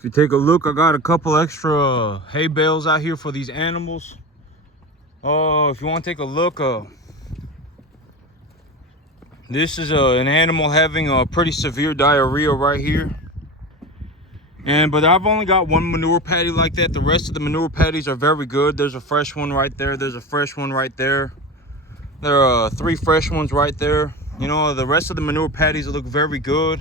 If you take a look, I got a couple extra hay bales out here for these animals. If you want to take a look, this is an animal having a pretty severe diarrhea right here. But I've only got one manure patty like that. The rest of the manure patties are very good. There's a fresh one right there. There's a fresh one right there. There are 3 fresh ones right there. You know, the rest of the manure patties look very good.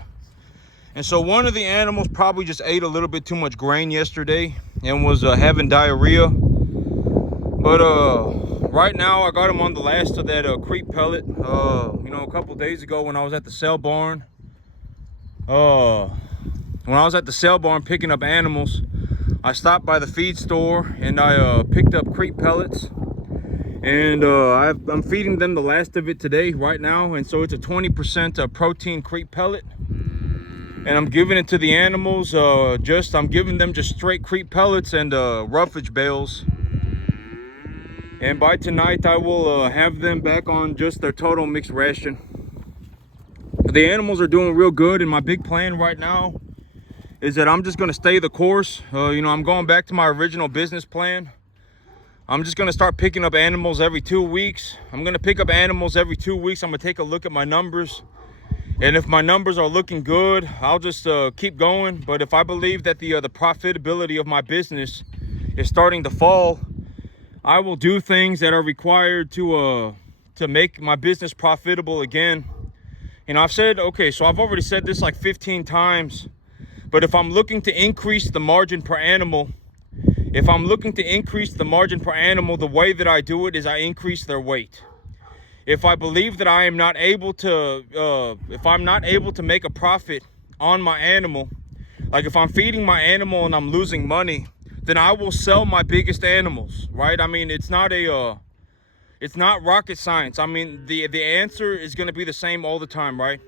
And so one of the animals probably just ate a little bit too much grain yesterday and was having diarrhea. But right now I got him on the last of that creep pellet. You know, a couple days ago when I was at the sale barn, picking up animals, I stopped by the feed store and I picked up creep pellets. And I'm feeding them the last of it today right now. And so it's a 20% protein creep pellet. And I'm giving it to the animals. I'm giving them just straight creep pellets and roughage bales. And by tonight, I will have them back on just their total mixed ration. The animals are doing real good, and my big plan right now is that I'm just going to stay the course. You know, I'm going back to my original business plan. I'm just going to start picking up animals every 2 weeks. I'm going to pick up animals every 2 weeks. I'm going to take a look at my numbers. And if my numbers are looking good, I'll just keep going. But if I believe that the profitability of my business is starting to fall, I will do things that are required to make my business profitable again. And I've said, okay, so I've already said this like 15 times. But if I'm looking to increase the margin per animal, the way that I do it is I increase their weight. If I believe that I am not able to, if I'm not able to make a profit on my animal, like if I'm feeding my animal and I'm losing money, then I will sell my biggest animals, right? I mean, it's not rocket science. I mean, the answer is going to be the same all the time, right?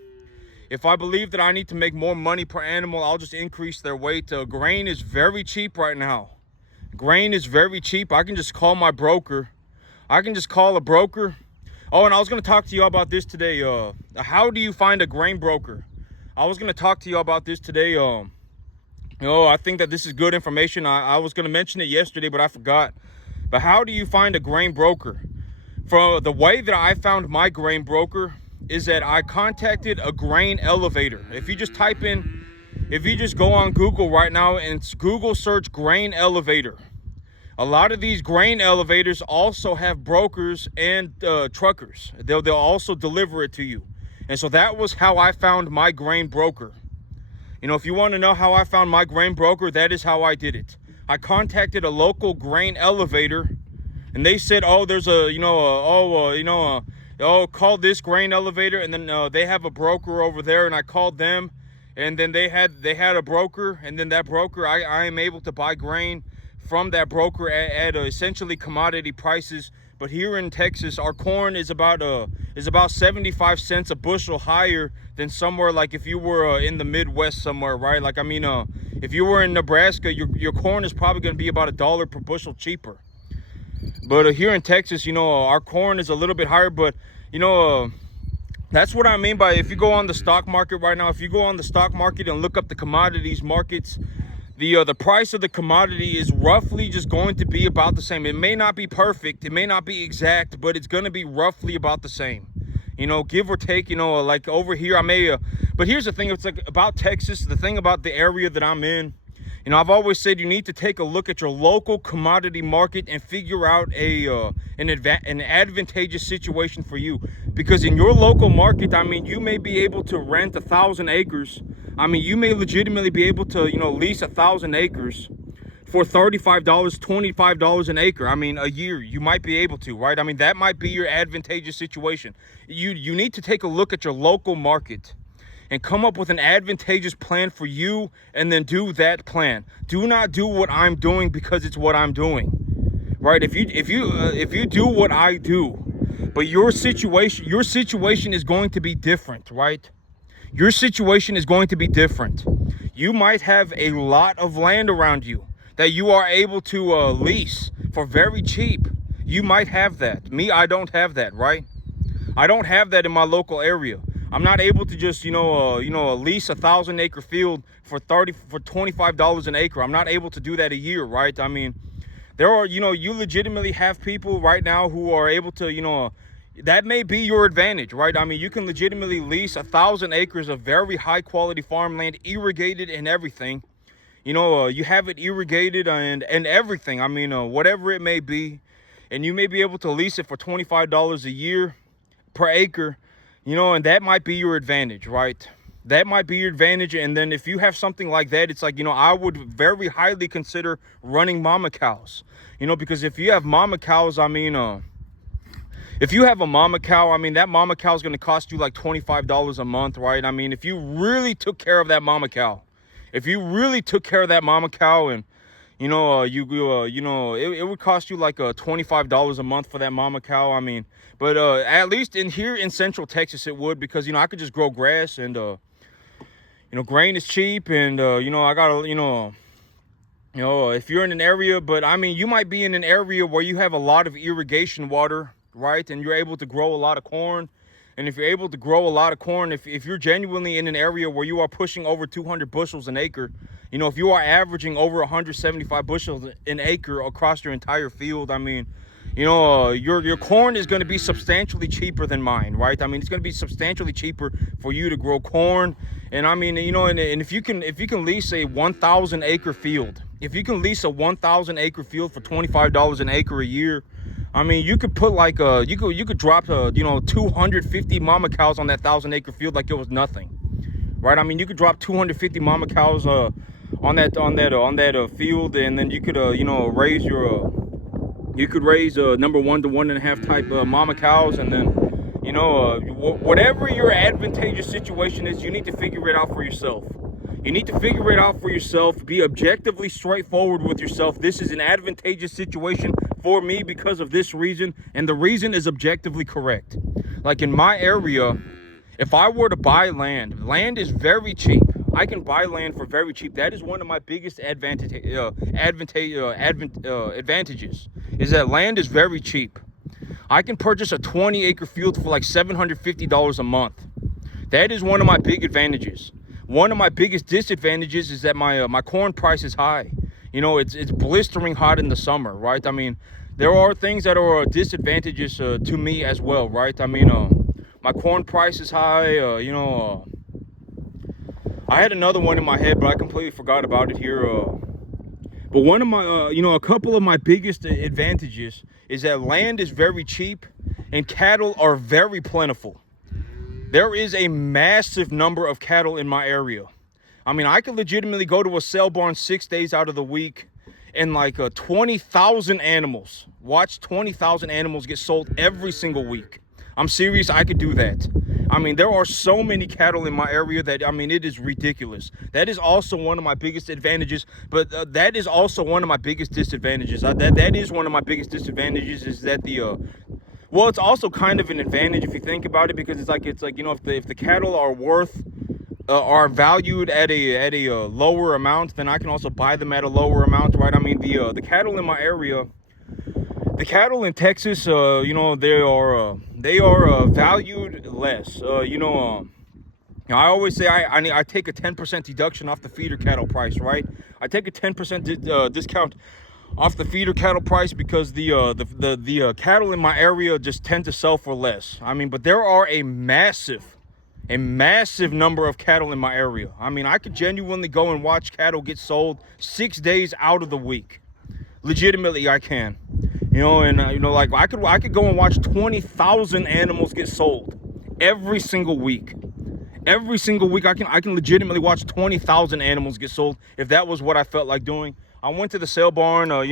If I believe that I need to make more money per animal, I'll just increase their weight. Grain is very cheap right now. Grain is very cheap. I can just call my broker. I can just call a broker. Oh, and I was going to talk to you about this today. How do you find a grain broker? I was going to talk to you about this today. You know, I think that this is good information. I was going to mention it yesterday, but I forgot. But how do you find a grain broker? For the way that I found my grain broker is that I contacted a grain elevator. If you just go on Google right now and Google search grain elevator, a lot of these grain elevators also have brokers and truckers. They'll also deliver it to you. And so that was how I found my grain broker. You know, if you want to know how I found my grain broker, that is how I did it. I contacted a local grain elevator, and they said, oh, there's call this grain elevator, and then they have a broker over there, and I called them, and then they had a broker, and then that broker, I am able to buy grain from that broker at essentially commodity prices. But here in Texas, our corn is about 75 cents a bushel higher than somewhere like if you were in the Midwest somewhere, right? Like, I mean, if you were in Nebraska, your corn is probably going to be about $1 per bushel cheaper. But here in Texas, you know, our corn is a little bit higher. But, you know, that's what I mean by, if you go on the stock market right now, if you go on the stock market and look up the commodities markets, the price of the commodity is roughly just going to be about the same. It may not be perfect, it may not be exact, but it's going to be roughly about the same. You know, give or take, you know, like over here I may, but here's the thing, it's like about Texas, the thing about the area that I'm in, you know, I've always said you need to take a look at your local commodity market and figure out an advantageous situation for you. Because in your local market, I mean, you may be able to rent 1,000 acres. I mean, you may legitimately be able to, you know, lease 1,000 acres for $35, $25 an acre. I mean, a year, you might be able to, right? I mean, that might be your advantageous situation. You need to take a look at your local market and come up with an advantageous plan for you, and then do that plan. Do not do what I'm doing because it's what I'm doing, right? If you do what I do, but your situation is going to be different, right? Your situation is going to be different. You might have a lot of land around you that you are able to lease for very cheap. You might have that. Me, I don't have that, right? I don't have that in my local area. I'm not able to just, lease a 1,000-acre field for $25 an acre. I'm not able to do that a year, right? I mean, there are, you legitimately have people right now who are able to, that may be your advantage, right? I mean, you can legitimately lease 1,000 acres of very high quality farmland, irrigated and everything. You have it irrigated and everything. I mean, whatever it may be, and you may be able to lease it for $25 a year per acre, and that might be your advantage, right? That might be your advantage. And then if you have something like that, it's like, I would very highly consider running mama cows, because if you have mama cows, I mean, if you have a mama cow, I mean, that mama cow is going to cost you like $25 a month, right? I mean, if you really took care of that mama cow, and, it would cost you like $25 a month for that mama cow. I mean, but at least here in Central Texas, it would, because, I could just grow grass and, grain is cheap. And, I got to, if you're in an area, but I mean, you might be in an area where you have a lot of irrigation water, right? And you're able to grow a lot of corn. And if you're able to grow a lot of corn, if you're genuinely in an area where you are pushing over 200 bushels an acre, if you are averaging over 175 bushels an acre across your entire field, I mean, your corn is going to be substantially cheaper than mine, right? I mean, it's going to be substantially cheaper for you to grow corn. And I mean, and if you can lease a 1,000 acre field, if you can lease a 1,000 acre field for $25 an acre a year, I mean, you could put like you could drop 250 mama cows on that 1,000 acre field like it was nothing, right? I mean, you could drop 250 mama cows on that field, and then you could raise your you could raise number 1 to 1.5 type mama cows, and then whatever your advantageous situation is, you need to figure it out for yourself. You need to figure it out for yourself. Be objectively straightforward with yourself. This is an advantageous situation for me because of this reason, and the reason is objectively correct. Like in my area, if I were to buy land is very cheap. I can buy land for very cheap. That is one of my biggest advantages, is that land is very cheap. I can purchase a 20-acre field for like $750 a month. That is one of my big advantages. One of my biggest disadvantages is that my corn price is high. It's blistering hot in the summer, right? I mean, there are things that are disadvantages to me as well, right? I mean, my corn price is high. I had another one in my head, but I completely forgot about it here. But one of my, a couple of my biggest advantages is that land is very cheap and cattle are very plentiful. There is a massive number of cattle in my area. I mean, I could legitimately go to a sale barn 6 days out of the week and like 20,000 animals. Watch 20,000 animals get sold every single week. I'm serious, I could do that. I mean, there are so many cattle in my area that, I mean, it is ridiculous. That is also one of my biggest advantages, but that is also one of my biggest disadvantages. That is one of my biggest disadvantages, is that well, it's also kind of an advantage if you think about it, because it's like if the cattle are valued at a lower amount, then I can also buy them at a lower amount, right? I mean, the cattle in my area, the cattle in Texas, they are valued less. I always say I take a 10% deduction off the feeder cattle price, right? I take a 10% discount off the feeder cattle price because the cattle in my area just tend to sell for less. I mean, but there are a massive number of cattle in my area. I mean, I could genuinely go and watch cattle get sold 6 days out of the week. Legitimately, I can. Like I could go and watch 20,000 animals get sold every single week. Every single week, I can legitimately watch 20,000 animals get sold if that was what I felt like doing. I went to the sale barn, I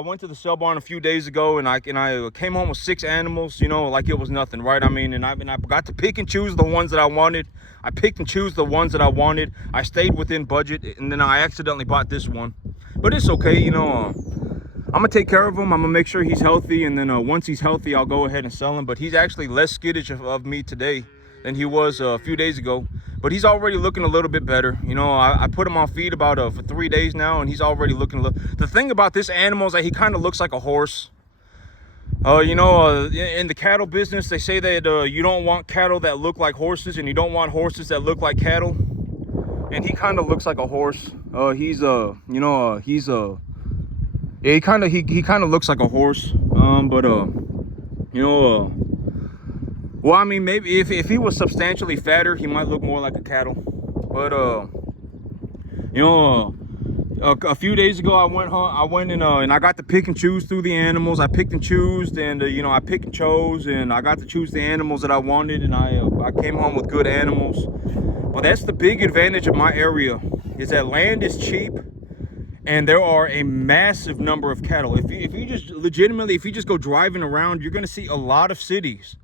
went to the sale barn a few days ago, and I came home with 6 animals, like it was nothing, right? I mean, and I got to pick and choose the ones that I wanted. I picked and chose the ones that I wanted. I stayed within budget, and then I accidentally bought this one. But it's okay, I'm gonna take care of him. I'm gonna make sure he's healthy, and then once he's healthy, I'll go ahead and sell him. But he's actually less skittish of me today than he was a few days ago. But he's already looking a little bit better. I put him on feed about for 3 days now, and he's already looking the thing about this animal is that he kind of looks like a horse. In the cattle business, they say that you don't want cattle that look like horses, and you don't want horses that look like cattle. And he kind of looks like a horse. He kind of looks like a horse. Well, I mean, maybe if he was substantially fatter, he might look more like a cattle. But a few days ago, I went and I got to pick and choose through the animals. I picked and chose, and I picked and chose, and I got to choose the animals that I wanted, and I came home with good animals. But that's the big advantage of my area, is that land is cheap, and there are a massive number of cattle. If you just go driving around, you're gonna see a lot of cities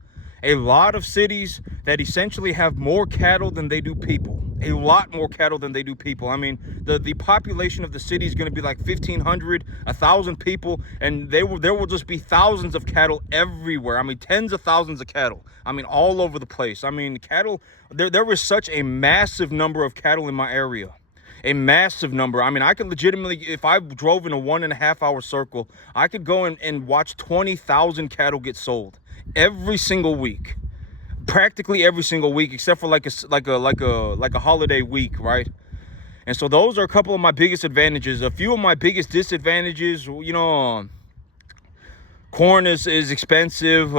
that essentially have more cattle than they do people. A lot more cattle than they do people. I mean, the population of the city is going to be like 1,500, 1,000 people, and there will just be thousands of cattle everywhere. I mean, tens of thousands of cattle. I mean, all over the place. I mean, cattle. There was such a massive number of cattle in my area. A massive number. I mean, I could legitimately, if I drove in a 1.5 hour circle, I could go and watch 20,000 cattle get sold every single week, practically every single week, except for like a holiday week, right? And so those are a couple of my biggest advantages. A few of my biggest disadvantages, corn is expensive.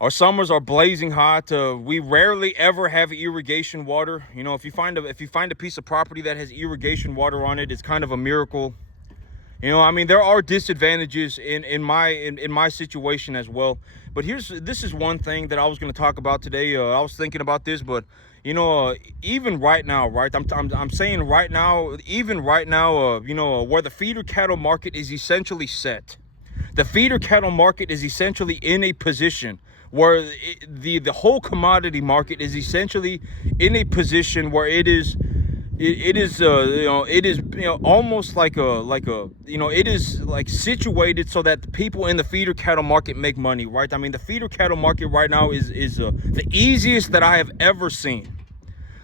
Our summers are blazing hot. We rarely ever have irrigation water. If you find a piece of property that has irrigation water on it, it's kind of a miracle. I mean, there are disadvantages in my situation as well. But this is one thing that I was going to talk about today. I was thinking about this, but even right now, right? I'm saying right now, even right now, where the feeder cattle market is essentially set. The feeder cattle market is essentially in a position where the whole commodity market is essentially in a position where it is almost it is like situated so that the people in the feeder cattle market make money, right? I mean, the feeder cattle market right now is the easiest that I have ever seen.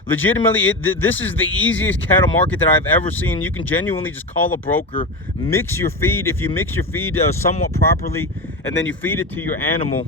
Legitimately, this is the easiest cattle market that I've ever seen. You can genuinely just call a broker, mix your feed. If you mix your feed somewhat properly, and then you feed it to your animal,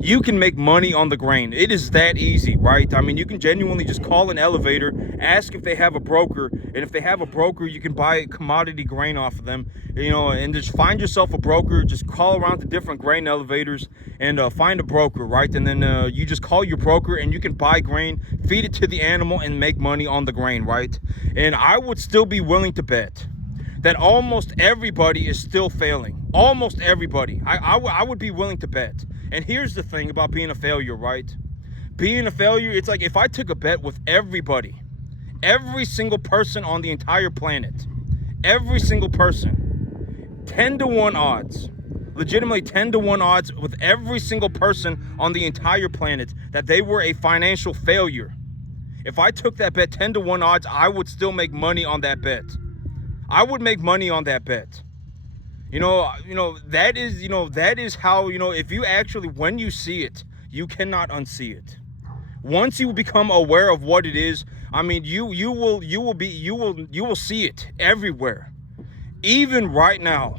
you can make money on the grain. It is that easy, right? I mean, you can genuinely just call an elevator, ask if they have a broker, and if they have a broker, you can buy commodity grain off of them, and just find yourself a broker. Just call around to different grain elevators and find a broker, right? And then you just call your broker and you can buy grain, feed it to the animal, and make money on the grain, right? And I would still be willing to bet that almost everybody is still failing. Almost everybody. I would be willing to bet. And here's the thing about being a failure, right? Being a failure, it's like if I took a bet with everybody, every single person on the entire planet, every single person, 10-to-1 odds, legitimately 10-to-1 odds with every single person on the entire planet that they were a financial failure. If I took that bet 10-to-1 odds, I would still make money on that bet. I would make money on that bet. That is how, if you actually, when you see it, you cannot unsee it. Once you become aware of what it is, I mean, you will see it everywhere. Even right now,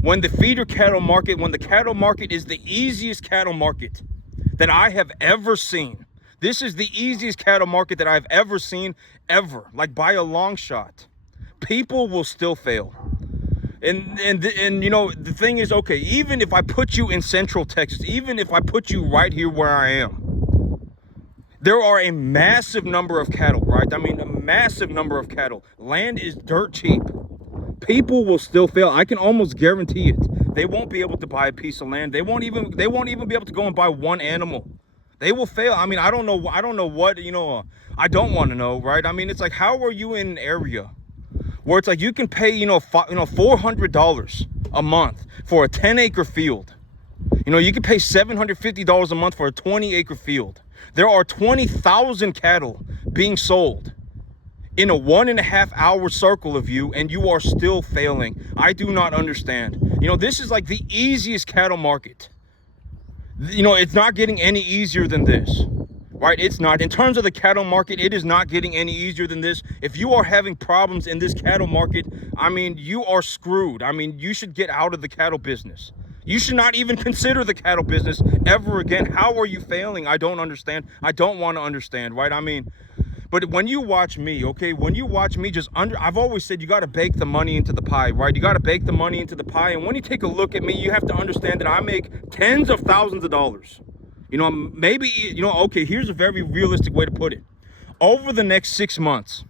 when the feeder cattle market, when the cattle market is the easiest cattle market that I have ever seen. This is the easiest cattle market that I've ever seen, ever, like by a long shot. People will still fail. And the thing is, okay, even if I put you in Central Texas, even if I put you right here where I am, there are a massive number of cattle, right? I mean, a massive number of cattle. Land is dirt cheap. People will still fail. I can almost guarantee it. They won't be able to buy a piece of land. They won't even be able to go and buy one animal. They will fail. I mean, I don't know what, I don't want to know, right? I mean, it's like, how are you in an area where it's like you can pay, $400 a month for a 10-acre field? You can pay $750 a month for a 20-acre field. There are 20,000 cattle being sold in a 1.5 hour circle of you, and you are still failing. I do not understand. This is like the easiest cattle market. It's not getting any easier than this. right? It's not. In terms of the cattle market, it is not getting any easier than this. If you are having problems in this cattle market, I mean, you are screwed. I mean, you should get out of the cattle business. You should not even consider the cattle business ever again. How are you failing? I don't understand. I don't want to understand, right? I mean, but when you watch me, okay, when you watch me I've always said you got to bake the money into the pie, right? You got to bake the money into the pie. And when you take a look at me, you have to understand that I make tens of thousands of dollars. You know, maybe, you know, okay, here's a very realistic way to put it. Over the next 6 months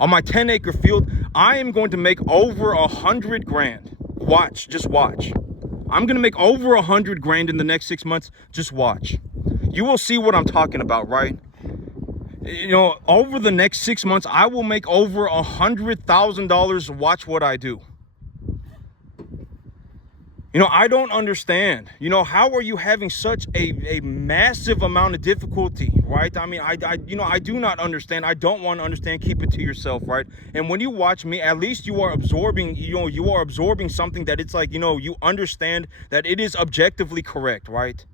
on my 10-acre field, I am going to make over 100 grand. Watch, just watch. I'm going to make over 100 grand in the next 6 months. Just watch. You will see what I'm talking about, right? You know, over the next 6 months, I will make over $100,000. Watch what I do. You know, I don't understand. You know, how are you having such a massive amount of difficulty, right? I mean, I do not understand. I don't want to understand. Keep it to yourself, right? And when you watch me, at least you are absorbing, you are absorbing something that it's like, you understand that it is objectively correct, right?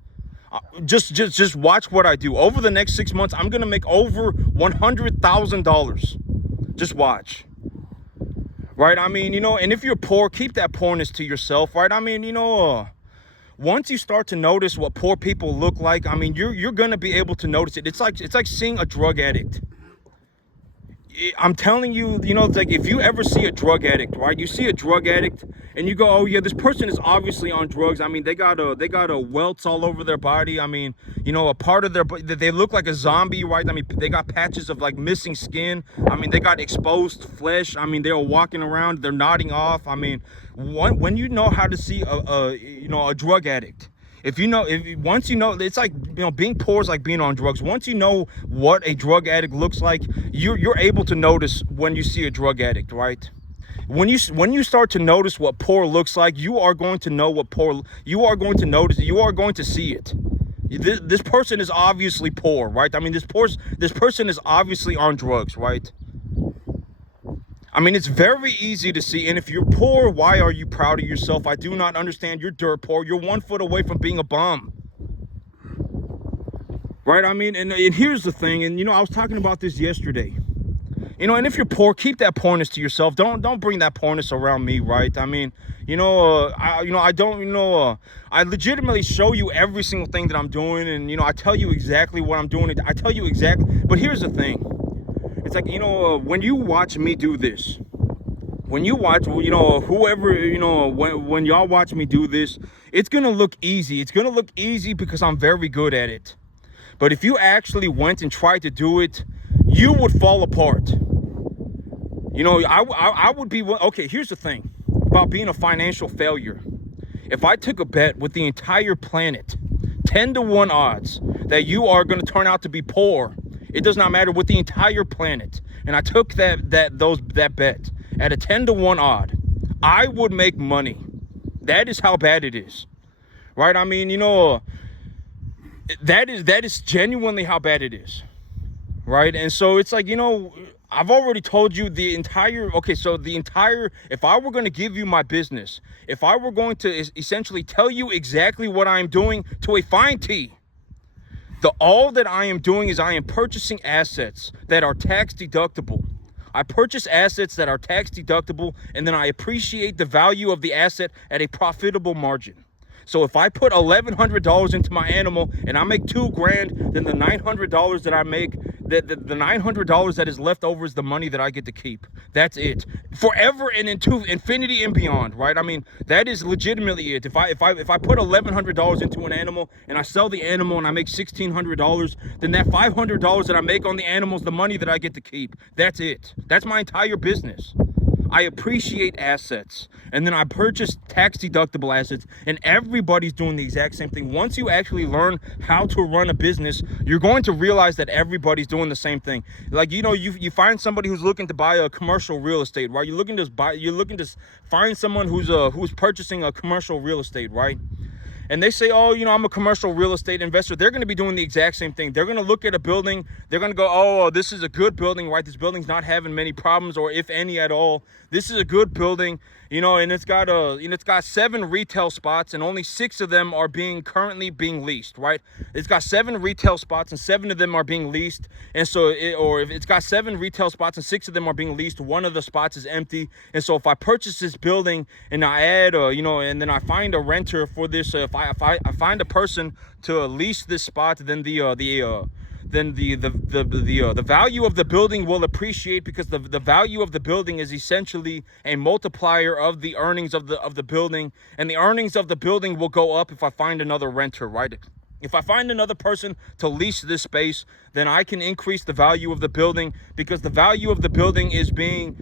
Just watch what I do. Over the next 6 months, I'm going to make over $100,000. Just watch. Right? I mean, and if you're poor, keep that poorness to yourself, right? I mean, once you start to notice what poor people look like, I mean, you're going to be able to notice it. It's like seeing a drug addict. I'm telling you, it's like if you ever see a drug addict, right? You see a drug addict and you go, oh yeah, this person is obviously on drugs. I mean, they got a welts all over their body. I mean, a part of they look like a zombie, right? I mean, they got patches of like missing skin. I mean, they got exposed flesh. I mean, they're walking around, they're nodding off. I mean, when you know how to see a drug addict, once you know, it's like, being poor is like being on drugs. Once you know what a drug addict looks like, you're able to notice when you see a drug addict, right? When you start to notice what poor looks like, you are going to know you are going to notice, you are going to see it. This person is obviously poor, right? I mean, this person is obviously on drugs, right? I mean, it's very easy to see. And if you're poor, why are you proud of yourself? I do not understand. You're dirt poor. You're 1 foot away from being a bum. Right? I mean, and here's the thing. And, I was talking about this yesterday. And if you're poor, keep that poorness to yourself. Don't bring that poorness around me, right? I mean, I legitimately show you every single thing that I'm doing. And, I tell you exactly what I'm doing. I tell you exactly. But here's the thing. It's like, when you watch me do this, when you watch, whoever, when y'all watch me do this, it's going to look easy. It's going to look easy because I'm very good at it. But if you actually went and tried to do it, you would fall apart. I would be, okay, here's the thing about being a financial failure. If I took a bet with the entire planet, 10-to-1 odds that you are going to turn out to be poor, it does not matter, with the entire planet, and I took that bet at a 10-to-1 odd, I would make money. That is how bad it is, right? I mean, that is genuinely how bad it is, right? And so it's like, I've already told you if I were going to give you my business, if I were going to essentially tell you exactly what I'm doing to a fine T, all that I am doing is I am purchasing assets that are tax deductible. I purchase assets that are tax deductible, and then I appreciate the value of the asset at a profitable margin. So if I put $1,100 into my animal and I make $2,000, then the $900 that I make, the $900 that is left over is the money that I get to keep. That's it, forever and into infinity and beyond, right? I mean, that is legitimately it. If I put $1,100 into an animal and I sell the animal and I make $1,600, then that $500 that I make on the animal is the money that I get to keep. That's it. That's my entire business. I appreciate assets, and then I purchase tax deductible assets, and everybody's doing the exact same thing. Once you actually learn how to run a business, you're going to realize that everybody's doing the same thing. Like, you find somebody who's looking to buy a commercial real estate, right? You're looking to find someone who's purchasing a commercial real estate, right? and they say, oh, you know, I'm a commercial real estate investor, they're going to be doing the exact same thing. They're going to look at a building, they're going to go, oh, this is a good building, right? This building's not having many problems, or if any at all. This is a good building, you know, and it's got it's got 7 retail spots, and only 6 of them are currently being leased, right? It's got 7 retail spots, and 7 of them are being leased. And so, if it's got 7 retail spots and 6 of them are being leased, 1 of the spots is empty. And so, if I purchase this building and I add, you know, and then I find a renter for this, if I find a person to lease this spot, then the value of the building will appreciate, because the value of the building is essentially a multiplier of the earnings of the building, and the earnings of the building will go up if I find another renter, right? If I find another person to lease this space, then I can increase the value of the building, because the value of the building is being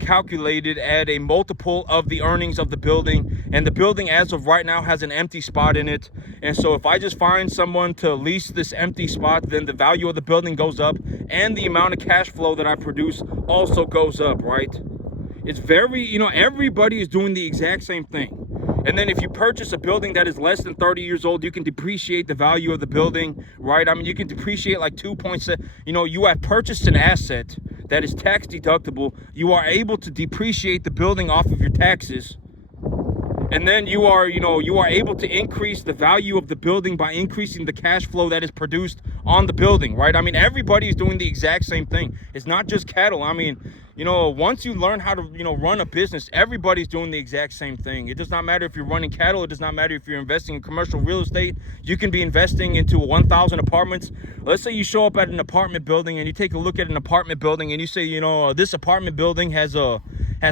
calculated at a multiple of the earnings of the building. And the building, as of right now, has an empty spot in it. And so if I just find someone to lease this empty spot, then the value of the building goes up, and the amount of cash flow that I produce also goes up, right? It's very, you know, everybody is doing the exact same thing. And then if you purchase a building that is less than 30 years old, you can depreciate the value of the building, right? I mean, you can depreciate like 2.7. You know, you have purchased an asset that is tax deductible. You are able to depreciate the building off of your taxes. And then you are able to increase the value of the building by increasing the cash flow that is produced on the building, right? I mean, everybody is doing the exact same thing. It's not just cattle. I mean, you know, once you learn how to, you know, run a business, everybody's doing the exact same thing. It does not matter if you're running cattle. It does not matter if you're investing in commercial real estate. You can be investing into 1,000 apartments. Let's say you show up at an apartment building and you take a look at an apartment building and you say, you know, this apartment building has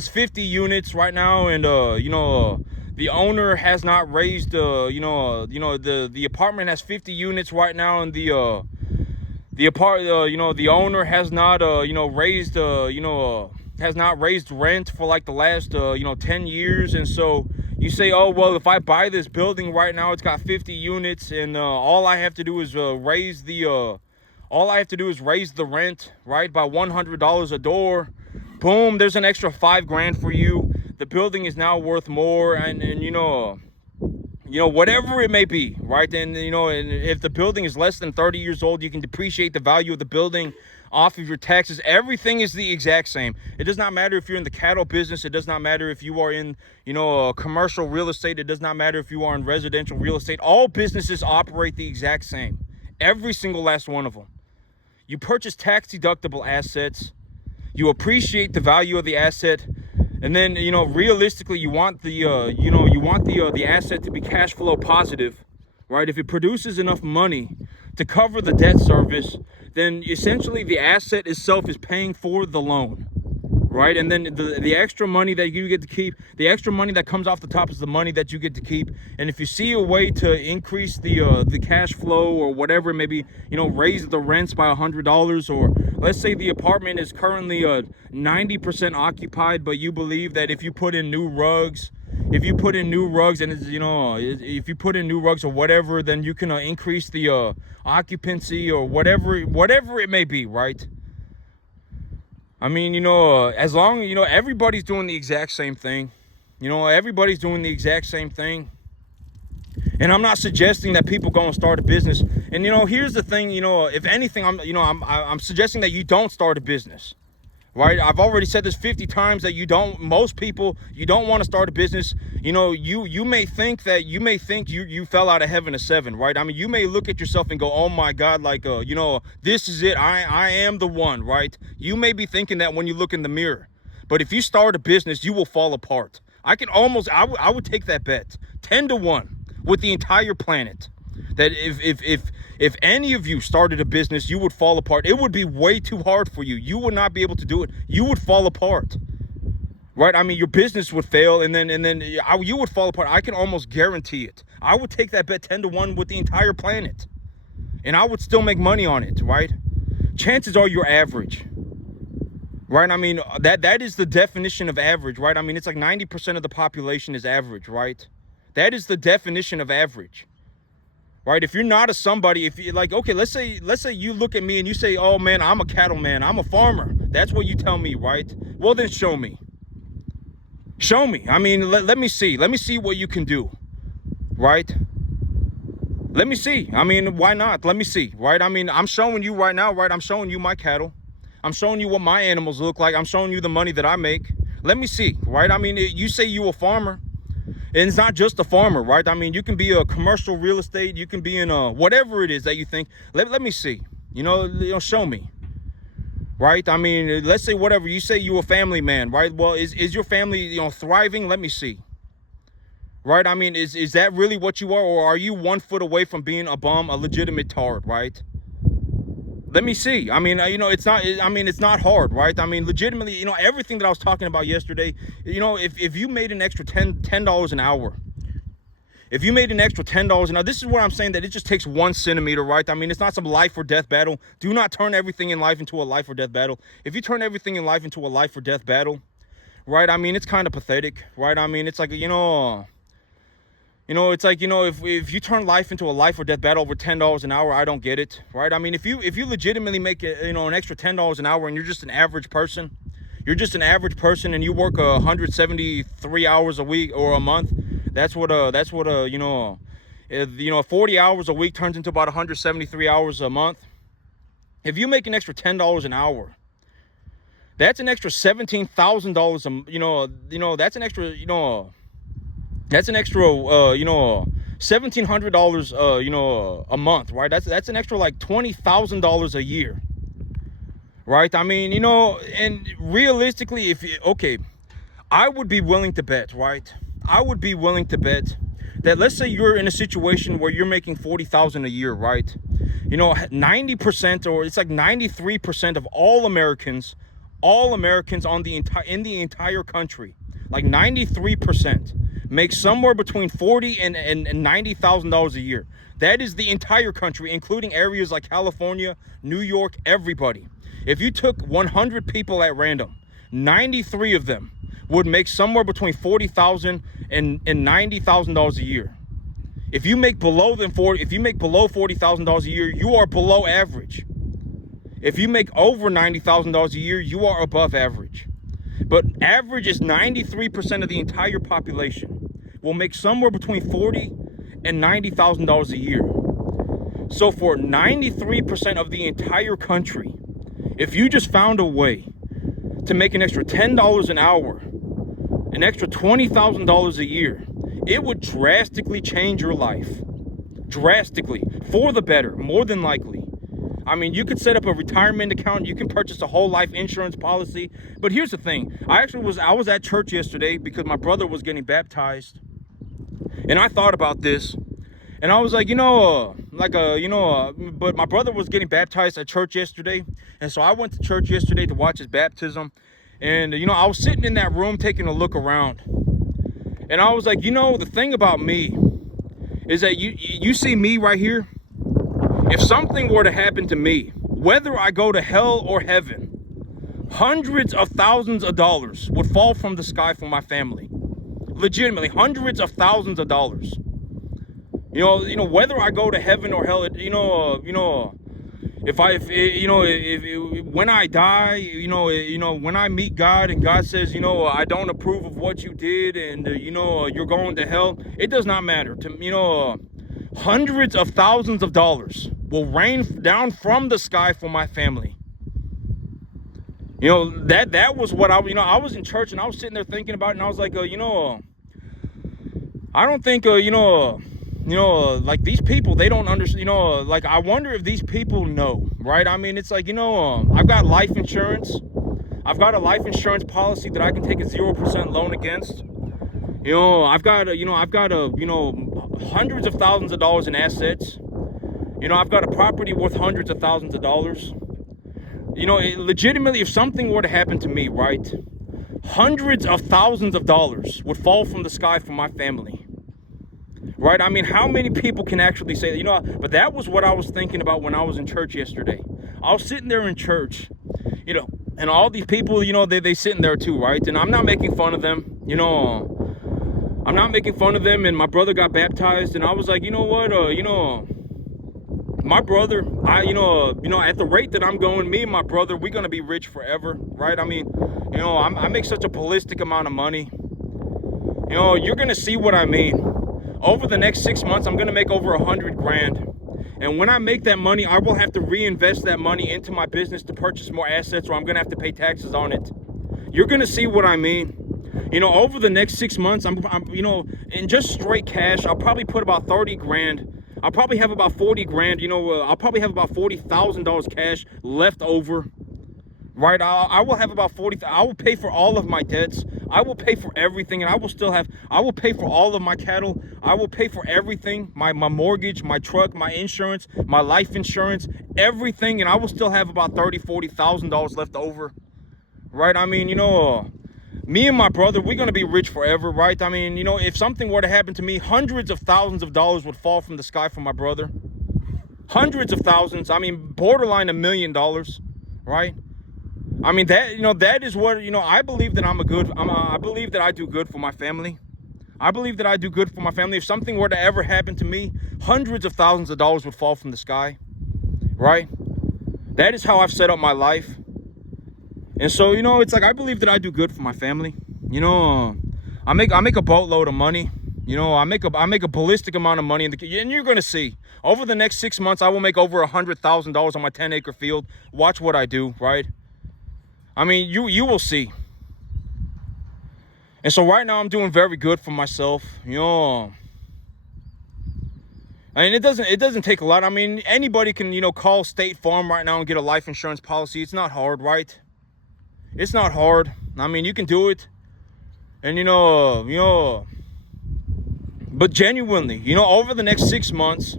50 units right now, and the owner has not raised, the apartment has 50 units right now, and the owner has not, has not raised rent for like the last, 10 years. And so you say, oh, well, if I buy this building right now, it's got 50 units, and all I have to do is raise the rent, right, by $100 a door. Boom, there's an extra $5,000 for you. The building is now worth more, and whatever it may be, right? And and if the building is less than 30 years old, you can depreciate the value of the building off of your taxes. Everything is the exact same. It does not matter if you're in the cattle business. It does not matter if you are in, commercial real estate. It does not matter if you are in residential real estate. All businesses operate the exact same. Every single last one of them. You purchase tax deductible assets. You appreciate the value of the asset. And then, realistically, you want the asset to be cash flow positive, right? If it produces enough money to cover the debt service, then essentially the asset itself is paying for the loan, right? And then the extra money that you get to keep, the extra money that comes off the top is the money that you get to keep. And if you see a way to increase the cash flow, or whatever it may be, raise the rents by $100, or let's say the apartment is currently 90% occupied, but you believe that if you put in new rugs, and it's, if you put in new rugs or whatever, then you can increase the occupancy, or whatever it may be, right? I mean, as long as, everybody's doing the exact same thing. Everybody's doing the exact same thing. And I'm not suggesting that people go and start a business. And here's the thing, if anything, I'm suggesting that you don't start a business. Right? I've already said this 50 times that you don't want to start a business. You may think you fell out of heaven at 7, right? I mean, you may look at yourself and go, oh my God, like, this is it. I am the one, right? You may be thinking that when you look in the mirror. But if you start a business, you will fall apart. I would take that bet 10-1 with the entire planet, that if any of you started a business, you would fall apart. It would be way too hard for you. You would not be able to do it. You would fall apart, right? I mean, your business would fail, and then you would fall apart. I can almost guarantee it. I would take that bet 10-1 with the entire planet, and I would still make money on it, right? Chances are you're average, right? I mean, that is the definition of average, right? I mean, it's like 90% of the population is average, right? That is the definition of average. Right? If you're not a somebody, if you like, okay, let's say you look at me and you say, oh man, I'm a cattleman, I'm a farmer. That's what you tell me, right? Well, then show me. Show me. I mean, let me see. Let me see what you can do. right? Let me see. I mean, why not? Let me see, right? I mean, I'm showing you right now, right? I'm showing you my cattle. I'm showing you what my animals look like. I'm showing you the money that I make. Let me see, right? I mean, you say you a farmer, and it's not just a farmer, right? I mean, you can be a commercial real estate. You can be in a whatever it is that you think. Let me see. Show me, right? I mean, let's say whatever. You say you a family man, right? Well, is your family, thriving? Let me see. Right? I mean, is that really what you are? Or are you 1 foot away from being a bum, a legitimate tard, right? Let me see. I mean, it's not hard, right? I mean, legitimately, everything that I was talking about yesterday, if you made an extra $10 an hour, if you made an extra $10 an hour, this is what I'm saying, that it just takes 1 centimeter, right? I mean, it's not some life or death battle. Do not turn everything in life into a life or death battle. If you turn everything in life into a life or death battle, right? I mean, it's kind of pathetic, right? I mean, it's like, it's like, if you turn life into a life or death battle over $10 an hour, I don't get it, right? I mean, if you legitimately make an extra $10 an hour and you're just an average person, and you work 173 hours a week or a month, that's what 40 hours a week turns into about 173 hours a month. If you make an extra $10 an hour, that's an extra $17,000. That's an extra, $1,700, a month, right? That's an extra like $20,000 a year, right? I mean, and realistically, I would be willing to bet, right? I would be willing to bet that, let's say you're in a situation where you're making $40,000 a year, right? 90%, or it's like 93% of all Americans in the entire country, like 93%. Make somewhere between $40,000 and $90,000 a year. That is the entire country, including areas like California, New York, everybody. If you took 100 people at random, 93 of them would make somewhere between $40,000 and $90,000 a year. If you make below $40,000 a year, you are below average. If you make over $90,000 a year, you are above average. But average is 93% of the entire population will make somewhere between $40,000 and $90,000 a year. So for 93% of the entire country, if you just found a way to make an extra $10 an hour, an extra $20,000 a year, it would drastically change your life. Drastically. For the better, more than likely. I mean, you could set up a retirement account. You can purchase a whole life insurance policy. But here's the thing. I was at church yesterday because my brother was getting baptized. And I thought about this. And I was like, but my brother was getting baptized at church yesterday. And so I went to church yesterday to watch his baptism. And, I was sitting in that room taking a look around. And I was like, the thing about me is that you see me right here. If something were to happen to me, whether I go to hell or heaven, hundreds of thousands of dollars would fall from the sky for my family. Legitimately, hundreds of thousands of dollars. Whether I go to heaven or hell, when I die, when I meet God and God says, I don't approve of what you did, and you're going to hell, it does not matter. Hundreds of thousands of dollars will rain down from the sky for my family. That was what I was in church and I was sitting there thinking about it, and I was like, I don't think, like these people, they don't understand, like I wonder if these people know, right? I mean, it's like, I've got life insurance. I've got a life insurance policy that I can take a 0% loan against. I've got hundreds of thousands of dollars in assets. I've got a property worth hundreds of thousands of dollars. Legitimately, if something were to happen to me, right, hundreds of thousands of dollars would fall from the sky for my family. Right? I mean, how many people can actually say that? But that was what I was thinking about when I was in church yesterday. I was sitting there in church, and all these people, they sitting there too, right? And I'm not making fun of them, I'm not making fun of them. And my brother got baptized, and I was like, my brother, at the rate that I'm going, me and my brother, we're going to be rich forever, right? I mean, I make such a ballistic amount of money. You're going to see what I mean. over the next 6 months, I'm gonna make over 100 grand. And when I make that money, I will have to reinvest that money into my business to purchase more assets, or I'm gonna have to pay taxes on it. You're gonna see what I mean. You know, over the next 6 months, I'm you know, in just straight cash, I'll probably put about 30 grand. I'll probably have about 40 grand, you know, I'll probably have about $40,000 cash left over, right? I will have about 40, I will pay for all of my debts. I will pay for everything, and I will pay for all of my cattle. I will pay for everything, my mortgage, my truck, my insurance, my life insurance, everything, and I will still have about $40,000 left over, right? I mean, you know, me and my brother, we're going to be rich forever, right? I mean, you know, if something were to happen to me, hundreds of thousands of dollars would fall from the sky for my brother. Hundreds of thousands. I mean, borderline $1 million, right? I mean, that, you know, that is what, you know, I believe that I believe that I do good for my family. I believe that I do good for my family. If something were to ever happen to me, hundreds of thousands of dollars would fall from the sky, right? That is how I've set up my life. And so, you know, it's like, I believe that I do good for my family. You know, I make a boatload of money. You know, I make a ballistic amount of money and you're going to see over the next 6 months, I will make over $100,000 on my 10-acre field. Watch what I do, right? I mean, you will see. And so right now I'm doing very good for myself. You know, I mean, it doesn't take a lot. I mean, anybody can, you know, call State Farm right now and get a life insurance policy. It's not hard, right? It's not hard. I mean, you can do it. And you know, but genuinely, you know, over the next 6 months,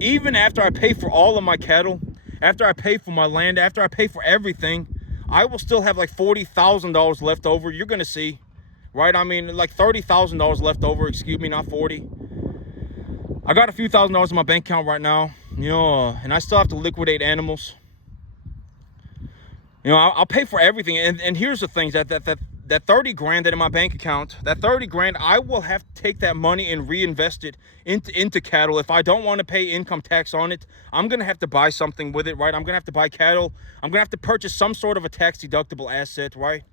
even after I pay for all of my cattle, after I pay for my land, after I pay for everything, I will still have like $40,000 left over. You're going to see, right? I mean, like $30,000 left over, excuse me, not 40. I got a few $1,000s in my bank account right now, you know, and I still have to liquidate animals. You know, I'll pay for everything. And here's the thing, that 30 grand that in my bank account, that 30 grand, I will have to take that money and reinvest it into cattle. If I don't want to pay income tax on it, I'm going to have to buy something with it, right? I'm going to have to buy cattle. I'm going to have to purchase some sort of a tax deductible asset, right?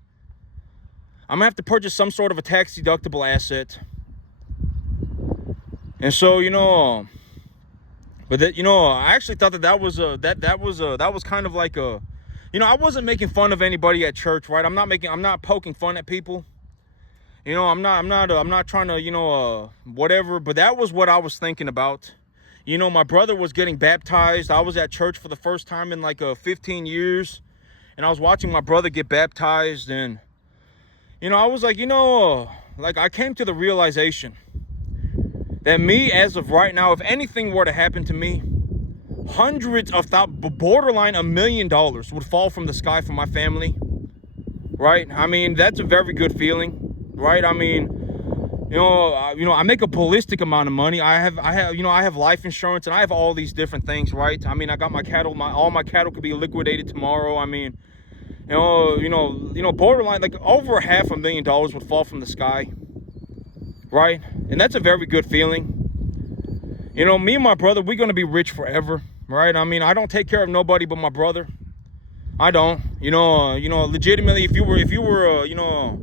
I'm going to have to purchase some sort of a tax deductible asset. And so, you know, but that, you know, I actually thought that was kind of like a, you know, I wasn't making fun of anybody at church, right? I'm not poking fun at people. You know, I'm not trying to, you know, whatever, but that was what I was thinking about. You know, my brother was getting baptized. I was at church for the first time in like 15 years, and I was watching my brother get baptized, and, you know, I was like, you know, like I came to the realization that me, as of right now, if anything were to happen to me, hundreds of borderline $1 million would fall from the sky for my family, right? I mean, that's a very good feeling, right? I mean, you know, I make a ballistic amount of money. I have life insurance, and I have all these different things, right? I mean, I got my cattle. All my cattle could be liquidated tomorrow. I mean, you know, borderline like over $500,000 would fall from the sky, right? And that's a very good feeling. You know, me and my brother, we're gonna be rich forever, right? I mean, I don't take care of nobody but my brother. I don't. You know, legitimately, if you were, you know,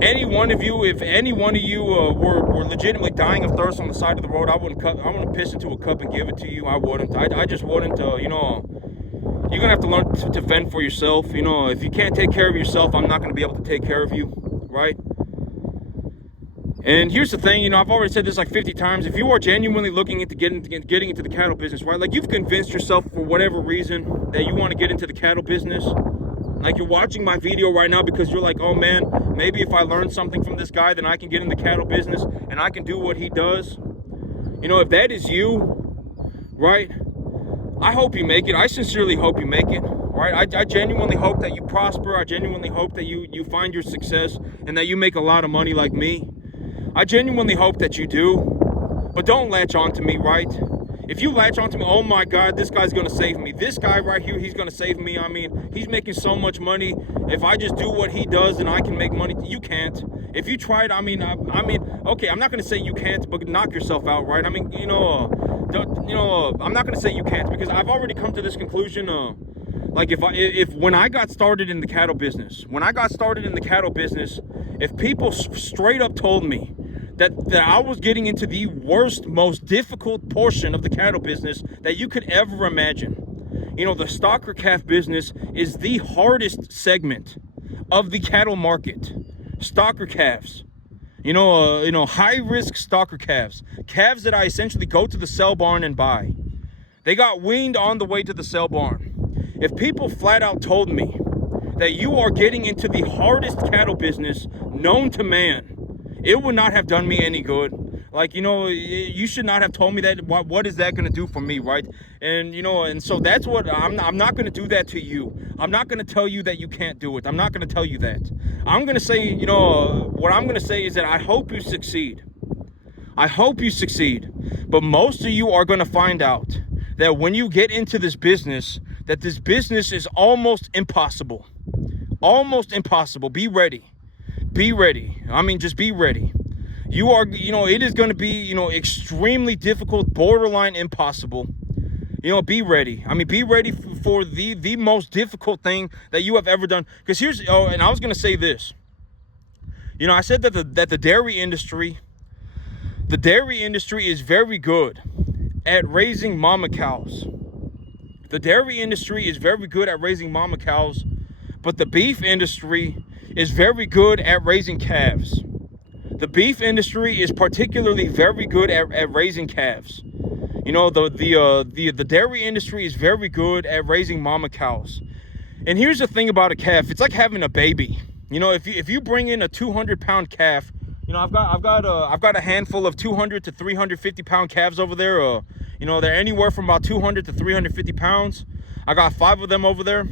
any one of you, if any one of you were legitimately dying of thirst on the side of the road, I wouldn't piss into a cup and give it to you. I wouldn't. I just wouldn't. You know, you're gonna have to learn to fend for yourself. You know, if you can't take care of yourself, I'm not gonna be able to take care of you, right? And here's the thing, you know, I've already said this like 50 times. If you are genuinely looking into getting into the cattle business, right? Like, you've convinced yourself for whatever reason that you want to get into the cattle business. Like, you're watching my video right now because you're like, oh man, maybe if I learn something from this guy, then I can get in the cattle business and I can do what he does. You know, if that is you, right? I hope you make it. I sincerely hope you make it, right? I genuinely hope that you prosper. I genuinely hope that you find your success and that you make a lot of money like me. I genuinely hope that you do, but don't latch on to me, right? If you latch on to me, oh my God, this guy's gonna save me. This guy right here, he's gonna save me. I mean, he's making so much money. If I just do what he does, then I can make money. You can't. If you try it, I mean, okay, I'm not gonna say you can't, but knock yourself out, right? I mean, you know, I'm not gonna say you can't because I've already come to this conclusion. Like when I got started in the cattle business, if people straight up told me that I was getting into the worst, most difficult portion of the cattle business that you could ever imagine. You know, the stocker calf business is the hardest segment of the cattle market. Stocker calves. You know, high risk stocker calves. Calves that I essentially go to the sell barn and buy. They got weaned on the way to the sell barn. If people flat out told me that you are getting into the hardest cattle business known to man, it would not have done me any good. Like, you know, you should not have told me that. What is that going to do for me, right? And, you know, and so that's what, I'm not going to do that to you. I'm not going to tell you that you can't do it. I'm not going to tell you that. I'm going to say, you know, what I'm going to say is that I hope you succeed. I hope you succeed. But most of you are going to find out that when you get into this business, that this business is almost impossible. Almost impossible. Be ready. Be ready. I mean, just be ready. You are, you know, it is going to be, you know, extremely difficult, borderline impossible. You know, be ready. I mean, be ready for the most difficult thing that you have ever done. Because here's, oh, and I was going to say this. You know, I said that the dairy industry is very good at raising mama cows. The dairy industry is very good at raising mama cows, but the beef industry is very good at raising calves. The beef industry is particularly very good at raising calves. You know, the dairy industry is very good at raising mama cows. And here's the thing about a calf: it's like having a baby. You know, if you bring in a 200-pound calf, you know, I've got a handful of 200 to 350-pound calves over there. You know, they're anywhere from about 200 to 350 pounds. I got 5 of them over there.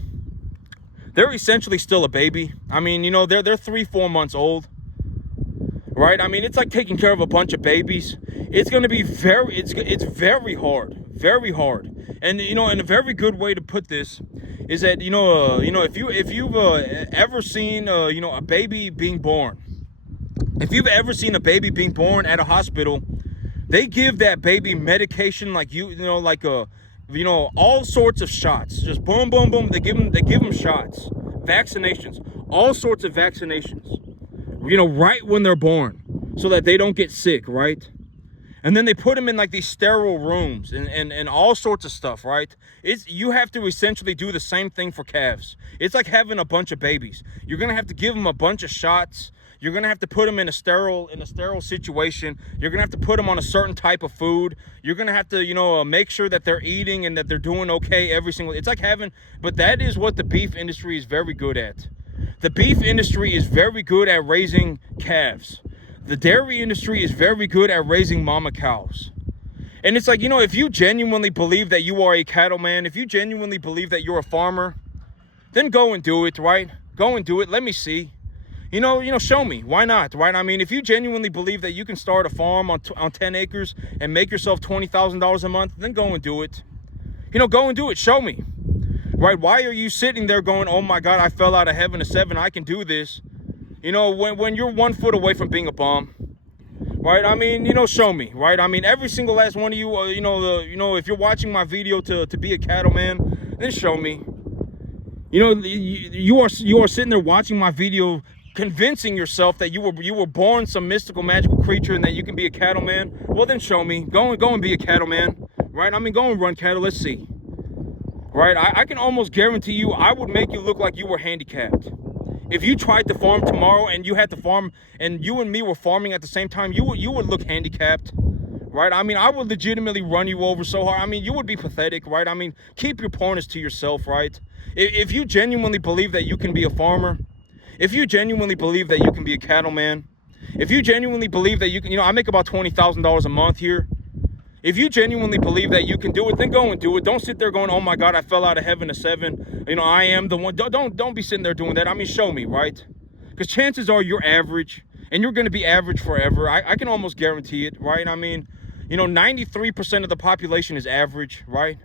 They're essentially still a baby. I mean, you know, they're 3-4 months old, right? I mean, it's like taking care of a bunch of babies. It's going to be it's very hard. And, you know, and a very good way to put this is that, you know, if you've ever seen, you know, a baby being born, if you've ever seen a baby being born at a hospital, they give that baby medication like, you know, like you know, all sorts of shots. Just boom, boom, boom. They give them shots, vaccinations, all sorts of vaccinations, you know, right when they're born, so that they don't get sick, right? And then they put them in like these sterile rooms and all sorts of stuff, right? You have to essentially do the same thing for calves. It's like having a bunch of babies. You're gonna have to give them a bunch of shots. You're gonna have to put them in a sterile situation. You're gonna have to put them on a certain type of food. You're gonna have to, you know, make sure that they're eating and that they're doing okay every single. It's like having, but that is what the beef industry is very good at. The beef industry is very good at raising calves. The dairy industry is very good at raising mama cows. And it's like, you know, if you genuinely believe that you are a cattleman, if you genuinely believe that you're a farmer, then go and do it, right? Go and do it. Let me see. You know, show me. Why not, right? I mean, if you genuinely believe that you can start a farm on 10 acres and make yourself $20,000 a month, then go and do it. You know, go and do it. Show me, right? Why are you sitting there going, oh my God, I fell out of heaven to 7. I can do this. You know, when you're 1 foot away from being a bum, right? I mean, you know, show me, right? I mean, every single last one of you, you know, if you're watching my video to be a cattleman, then show me. You know, you are sitting there watching my video, convincing yourself that you were born some mystical, magical creature and that you can be a cattleman. Well, then show me. Go and be a cattleman, right? I mean, go and run cattle. Let's see, right? I can almost guarantee you, I would make you look like you were handicapped. If you tried to farm tomorrow and you had to farm and you and me were farming at the same time, you would look handicapped, right? I mean, I would legitimately run you over so hard. I mean, you would be pathetic, right? I mean, keep your porners to yourself, right? If you genuinely believe that you can be a farmer, if you genuinely believe that you can be a cattleman, if you genuinely believe that you can, you know, I make about $20,000 a month here. If you genuinely believe that you can do it, then go and do it. Don't sit there going, oh my God, I fell out of heaven to 7. You know, I am the one. Don't be sitting there doing that. I mean, show me, right? Because chances are you're average and you're going to be average forever. I can almost guarantee it, right? I mean, you know, 93% of the population is average, right?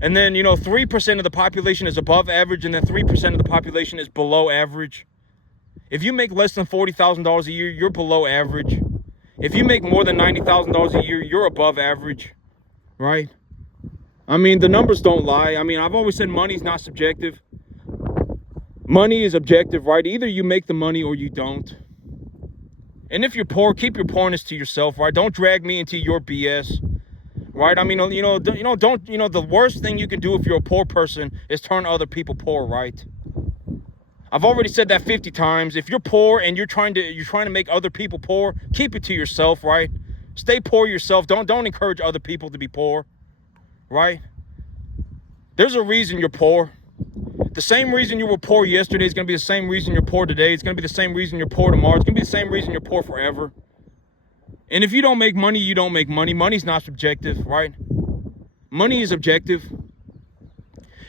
And then, you know, 3% of the population is above average, and then 3% of the population is below average. If you make less than $40,000 a year, you're below average. If you make more than $90,000 a year, you're above average, right? I mean, the numbers don't lie. I mean, I've always said money's not subjective. Money is objective, right? Either you make the money or you don't. And if you're poor, keep your poorness to yourself, right? Don't drag me into your BS, right? I mean, don't, the worst thing you can do if you're a poor person is turn other people poor, right? I've already said that 50 times. If you're poor and you're trying to make other people poor, keep it to yourself, right? Stay poor yourself. Don't encourage other people to be poor, right? There's a reason you're poor. The same reason you were poor yesterday is going to be the same reason you're poor today. It's going to be the same reason you're poor tomorrow. It's going to be the same reason you're poor forever. And if you don't make money, you don't make money. Money's not subjective, right? Money is objective.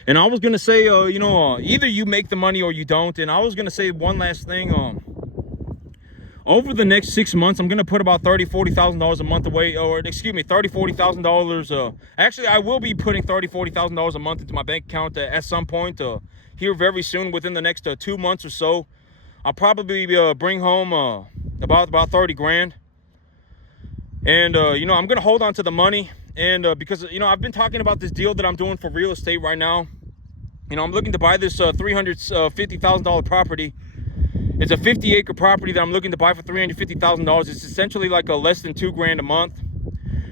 And I was going to say, either you make the money or you don't. And I was going to say one last thing. Over the next 6 months, I'm going to put about $30,000-$40,000 a month away, $30,000-$40,000. Actually, I will be putting $30,000-$40,000 a month into my bank account at some point here very soon, within the next 2 months or so. I'll probably bring home about 30 grand. And, I'm going to hold on to the money. And because, I've been talking about this deal that I'm doing for real estate right now. I'm looking to buy this $350,000 property. It's a 50-acre property that I'm looking to buy for $350,000. It's essentially like a less than $2,000 a month.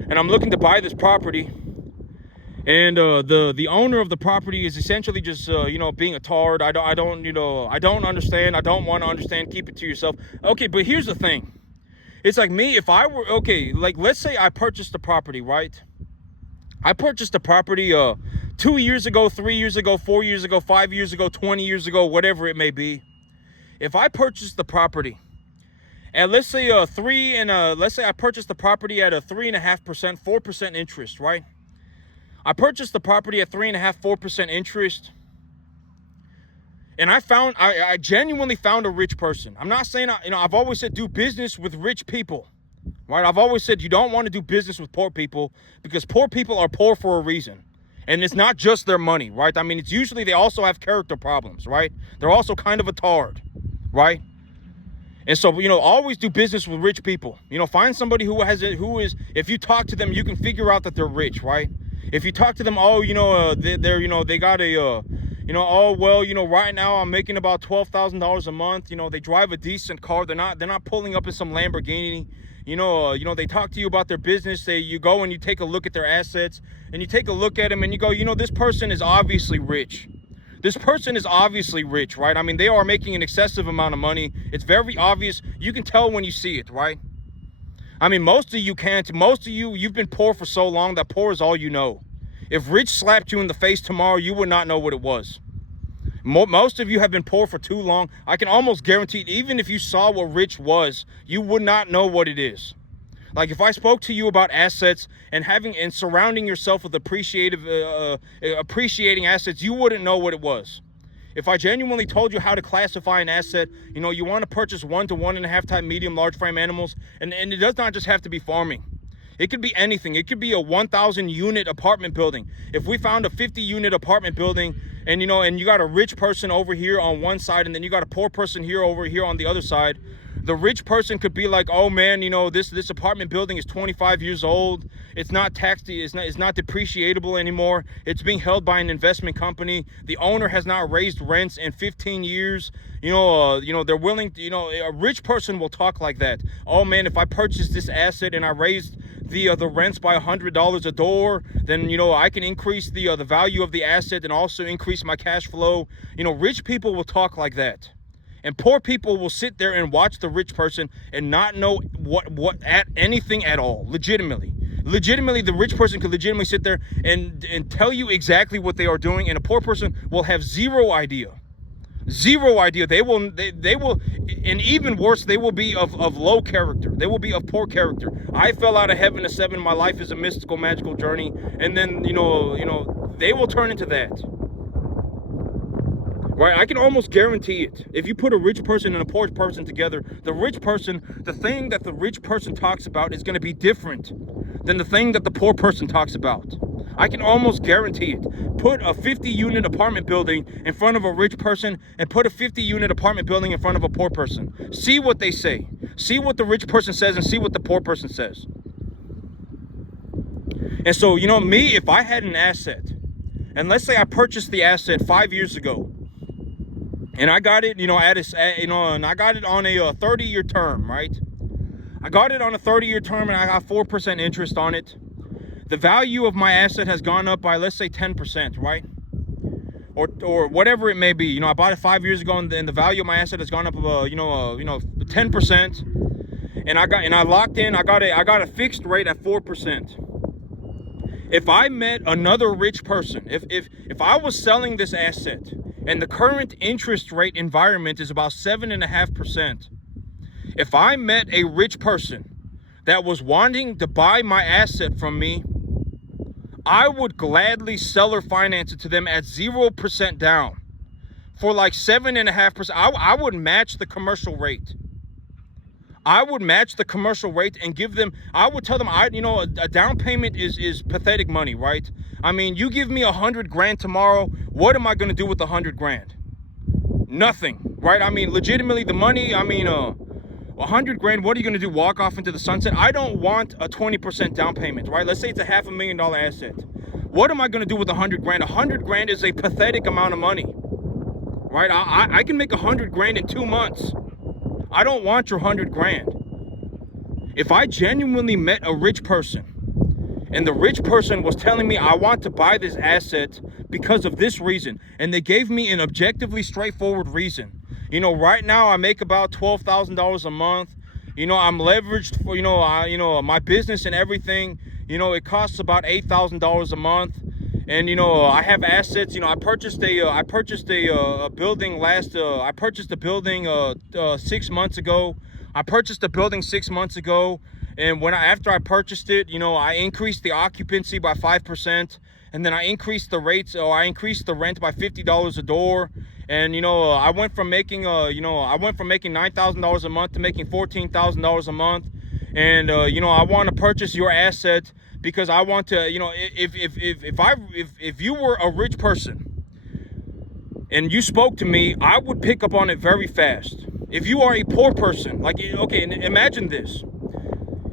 And I'm looking to buy this property. And the owner of the property is essentially just being a tard. I don't understand. I don't want to understand. Keep it to yourself. Okay, but here's the thing. It's like me, if I were, like let's say I purchased the property, right? I purchased the property 2 years ago, 3 years ago, 4 years ago, 5 years ago, 20 years ago, whatever it may be. If I purchased the property, and let's say I purchased the property at a 3.5%, 4% interest, right? I purchased the property at 3.5%, 4% interest, and I genuinely found a rich person. I'm not saying, I've always said do business with rich people, right? I've always said you don't want to do business with poor people because poor people are poor for a reason. And it's not just their money, right? I mean, it's usually they also have character problems, right? They're also kind of a tard, right? And so, always do business with rich people. Find somebody who is, if you talk to them, you can figure out that they're rich, right? If you talk to them, they got a, right now I'm making about $12,000 a month. They drive a decent car. They're not pulling up in some Lamborghini. They talk to you about their business. You go and you take a look at their assets and you take a look at them and you go, this person is obviously rich. This person is obviously rich, right? I mean, they are making an excessive amount of money. It's very obvious. You can tell when you see it, right? I mean, most of you can't. Most of you've been poor for so long that poor is all you know. If rich slapped you in the face tomorrow, you would not know what it was. Most of you have been poor for too long. I can almost guarantee, even if you saw what rich was, you would not know what it is. Like if I spoke to you about assets and surrounding yourself with appreciating assets, you wouldn't know what it was. If I genuinely told you how to classify an asset, you want to purchase 1 to 1.5 type medium large frame animals, and it does not just have to be farming. It could be anything. It could be a 1,000 unit apartment building. If we found a 50 unit apartment building and you got a rich person over here on one side and then you got a poor person over here on the other side, the rich person could be like, oh man, this apartment building is 25 years old. It's not taxed. It's not depreciable anymore. It's being held by an investment company. The owner has not raised rents in 15 years. They're willing to, a rich person will talk like that. Oh man, if I purchased this asset and I raised the rents by $100 a door, then I can increase the value of the asset and also increase my cash flow. Rich people will talk like that. And poor people will sit there and watch the rich person and not know what at anything at all. Legitimately, the rich person could legitimately sit there and tell you exactly what they are doing, and a poor person will have zero idea. They will, and even worse, they will be of low character. They will be of poor character. I fell out of heaven to 7. My life is a mystical, magical journey, and then they will turn into that. Right, I can almost guarantee it. If you put a rich person and a poor person together, the thing that the rich person talks about is going to be different than the thing that the poor person talks about. I can almost guarantee it. Put a 50-unit apartment building in front of a rich person and put a 50-unit apartment building in front of a poor person. See what they say. See what the rich person says and see what the poor person says. And so, me, if I had an asset, and let's say I purchased the asset 5 years ago, and I got it, and I got it on a 30-year term, right? I got it on a 30-year term and I got 4% interest on it. The value of my asset has gone up by, let's say, 10%, right? Or whatever it may be. You know, I bought it 5 years ago, and the value of my asset has gone up, 10%. And I locked in. I got a fixed rate at 4%. If I met another rich person, if I was selling this asset, and the current interest rate environment is about 7.5%, if I met a rich person that was wanting to buy my asset from me, I would gladly sell or finance it to them at 0% down for like 7.5%. I would match the commercial rate. I would match the commercial rate and give them, I would tell them, a down payment is pathetic money, right? I mean, you give me 100 grand tomorrow, what am I going to do with 100 grand? Nothing, right? I mean, legitimately the money, 100 grand, what are you going to do? Walk off into the sunset? I don't want a 20% down payment, right? Let's say it's a $500,000 asset. What am I going to do with 100 grand? 100 grand is a pathetic amount of money, right? I can make 100 grand in 2 months. I don't want your 100 grand. If I genuinely met a rich person and the rich person was telling me, I want to buy this asset because of this reason, and they gave me an objectively straightforward reason. You know, right now I make about $12,000 a month. You know, I'm leveraged for, my business and everything. You know, it costs about $8,000 a month. And, I have assets. I purchased a building I purchased a building 6 months ago. I purchased a building 6 months ago. And after I purchased it, I increased the occupancy by 5%. And then I increased the rates, I increased the rent by $50 a door. And, I went from making $9,000 a month to making $14,000 a month. And, I want to purchase your asset because I want to, if you were a rich person and you spoke to me, I would pick up on it very fast. If you are a poor person, okay, and imagine this.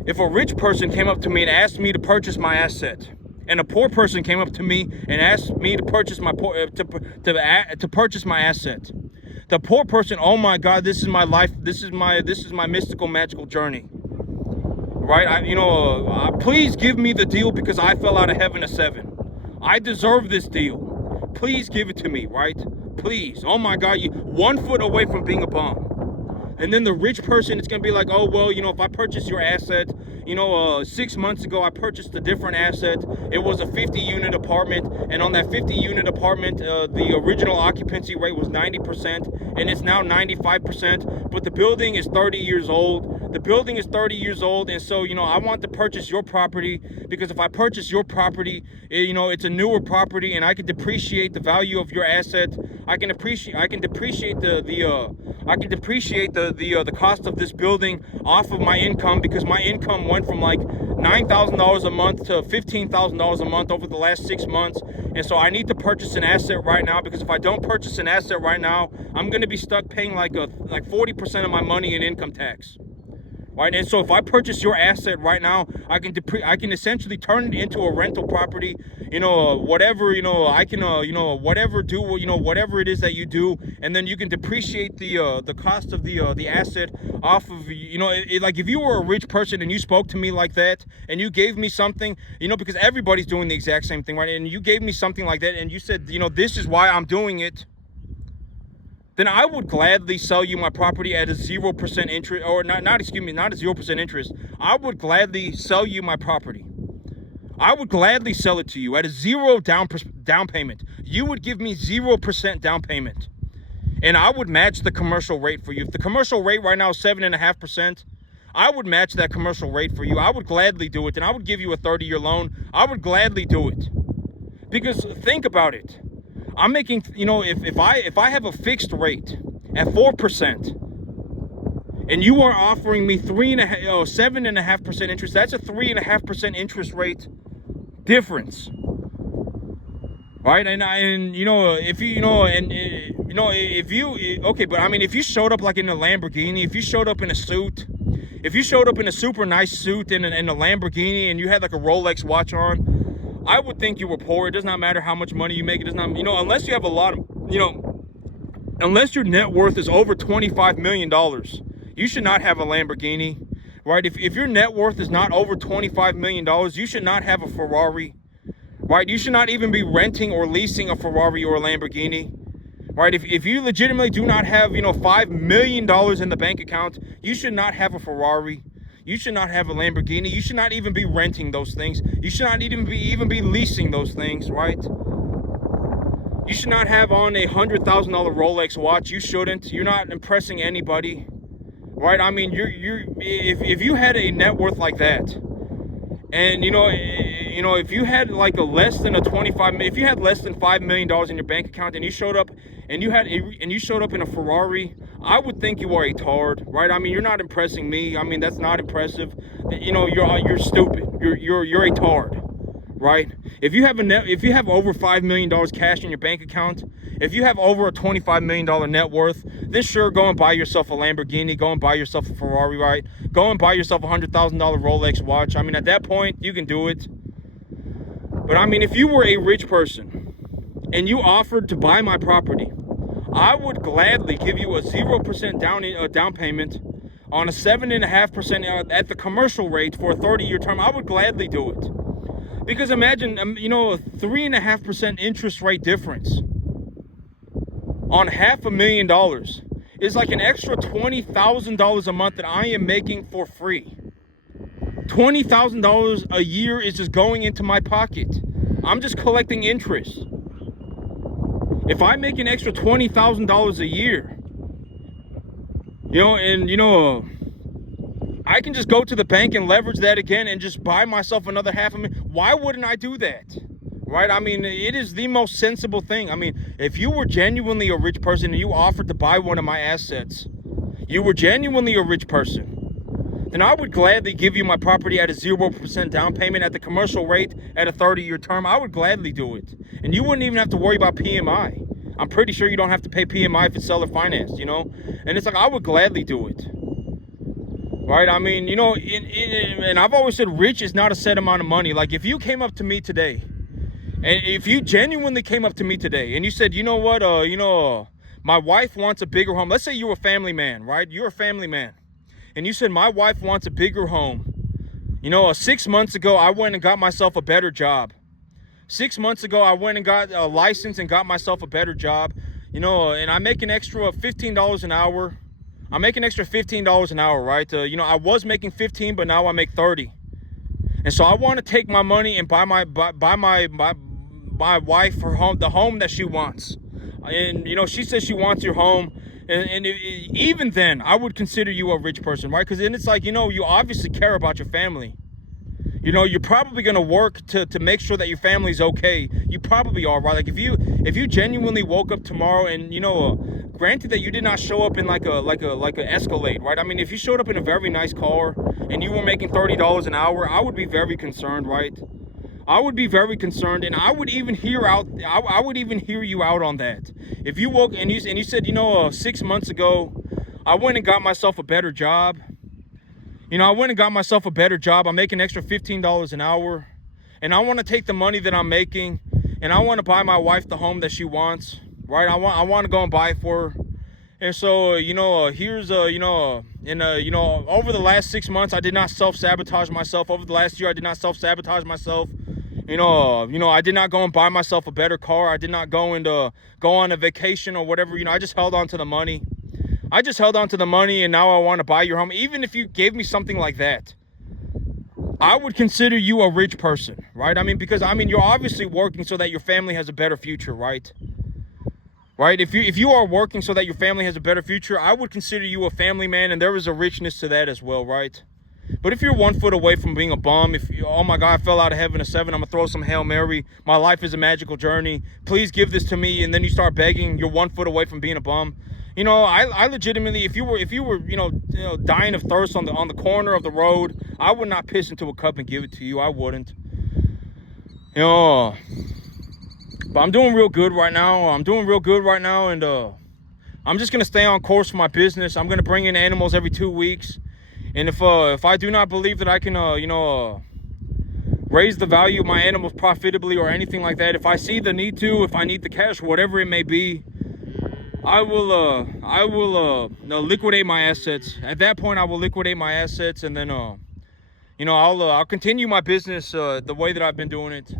If a rich person came up to me and asked me to purchase my asset, and a poor person came up to me and asked me to purchase to purchase my asset, the poor person, oh my God, this is my life. This is my mystical, magical journey. Right? Please give me the deal because I fell out of heaven a 7. I deserve this deal. Please give it to me, right? Please. Oh my God, you 1 foot away from being a bum. And then the rich person is going to be like, oh, well, if I purchase your asset, 6 months ago, I purchased a different asset. It was a 50-unit apartment. And on that 50-unit apartment, the original occupancy rate was 90%. And it's now 95%. But the building is 30 years old. The building is 30 years old. And so, I want to purchase your property because if I purchase your property, it's a newer property and I can depreciate the value of your asset. I can depreciate the cost of this building off of my income because my income went from like $9,000 a month to $15,000 a month over the last 6 months. And so I need to purchase an asset right now because if I don't purchase an asset right now, I'm going to be stuck paying like 40% of my money in income tax. Right, and so if I purchase your asset right now, I can essentially turn it into a rental property. Whatever whatever it is that you do, and then you can depreciate the cost of the asset off of like if you were a rich person and you spoke to me like that and you gave me something, because everybody's doing the exact same thing, right? And you gave me something like that and you said, this is why I'm doing it. Then I would gladly sell you my property at a 0% interest, or not a 0% interest. I would gladly sell you my property. I would gladly sell it to you at a 0 down payment. You would give me 0% down payment. And I would match the commercial rate for you. If the commercial rate right now is 7.5%, I would match that commercial rate for you. I would gladly do it. And I would give you a 30-year loan. I would gladly do it. Because think about it. I'm making, if I have a fixed rate at 4%, and you are offering me 7.5% interest, that's a 3.5% interest rate difference, right? If you showed up like in a Lamborghini, if you showed up in a suit, if you showed up in a super nice suit in a Lamborghini, and you had like a Rolex watch on, I would think you were poor. It does not matter how much money you make. It does not, unless you have a lot of, unless your net worth is over $25 million, you should not have a Lamborghini, right? If your net worth is not over $25 million, you should not have a Ferrari, right? You should not even be renting or leasing a Ferrari or a Lamborghini, right? If you legitimately do not have, $5 million in the bank account, you should not have a Ferrari. You should not have a Lamborghini. You should not even be renting those things. You should not even be leasing those things, right? You should not have on a $100,000 Rolex watch. You shouldn't. You're not impressing anybody, right? I mean, if you had a net worth like that, and if you had like if you had less than $5 million in your bank account, and you showed up and you showed up in a Ferrari, I would think you are a tard, right? I mean, you're not impressing me. I mean, that's not impressive. You're stupid. You're a tard, right? If you have over $5 million cash in your bank account, if you have over a $25 million net worth, then sure, go and buy yourself a Lamborghini, go and buy yourself a Ferrari, right? Go and buy yourself a $100,000 Rolex watch. I mean, at that point, you can do it. But I mean, if you were a rich person and you offered to buy my property, I would gladly give you a 0% down payment on a 7.5% at the commercial rate for a 30-year term. I would gladly do it. Because imagine, a 3.5% interest rate difference on $500,000 is like an extra $20,000 a month that I am making for free. $20,000 a year is just going into my pocket. I'm just collecting interest. If I make an extra $20,000 a year, I can just go to the bank and leverage that again and just buy myself another $500,000. Why wouldn't I do that? Right? I mean, it is the most sensible thing. I mean, if you were genuinely a rich person and you offered to buy one of my assets, you were genuinely a rich person, then I would gladly give you my property at a 0% down payment at the commercial rate at a 30-year term. I would gladly do it. And you wouldn't even have to worry about PMI. I'm pretty sure you don't have to pay PMI if it's seller financed, And it's like, I would gladly do it. Right? I mean, and I've always said rich is not a set amount of money. Like, if you came up to me today, and if you genuinely came up to me today and you said, you know what, my wife wants a bigger home. Let's say you're a family man, right? You're a family man. And you said, my wife wants a bigger home. 6 months ago, I went and got myself a better job. 6 months ago, I went and got a license and got myself a better job. And I make an extra $15 an hour. I make an extra $15 an hour, right? I was making 15, but now I make 30. And so I want to take my money and buy my wife her home, the home that she wants. And she says she wants your home, and even then, I would consider you a rich person, right? Because then it's like, you obviously care about your family. You're probably gonna work to make sure that your family's okay. You probably are, right? Like, if you genuinely woke up tomorrow and granted that you did not show up in like a Escalade, right? I mean, if you showed up in a very nice car and you were making $30 an hour, I would be very concerned, right? I would be very concerned, and I would even hear you out on that. If you woke and you said, 6 months ago, I went and got myself a better job. I went and got myself a better job. I'm making extra $15 an hour, and I want to take the money that I'm making, and I want to buy my wife the home that she wants, right? I want to go and buy it for her. And so, here's, over the last 6 months, I did not self-sabotage myself. Over the last year, I did not self-sabotage myself. I did not go and buy myself a better car. I did not go on a vacation or whatever. I just held on to the money. And now I want to buy your home. Even if you gave me something like that, I would consider you a rich person, right? I mean, because you're obviously working so that your family has a better future, right? Right? If you are working so that your family has a better future, I would consider you a family man, and there is a richness to that as well, right? But if you're 1 foot away from being a bum, oh my God, I fell out of heaven at 7, I'm gonna throw some Hail Mary, my life is a magical journey, please give this to me, and then you start begging, you're 1 foot away from being a bum. I legitimately, if you were, dying of thirst on the corner of the road, I would not piss into a cup and give it to you. I wouldn't. But I'm doing real good right now. And I'm just gonna stay on course for my business. I'm gonna bring in animals every 2 weeks, and if I do not believe that I can, raise the value of my animals profitably or anything like that, if I see the need to, if I need the cash, whatever it may be, I will no, liquidate my assets. At that point, I will liquidate my assets, and then you know, I'll continue my business the way that I've been doing it.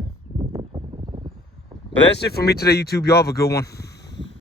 But that's it for me today, YouTube. Y'all have a good one.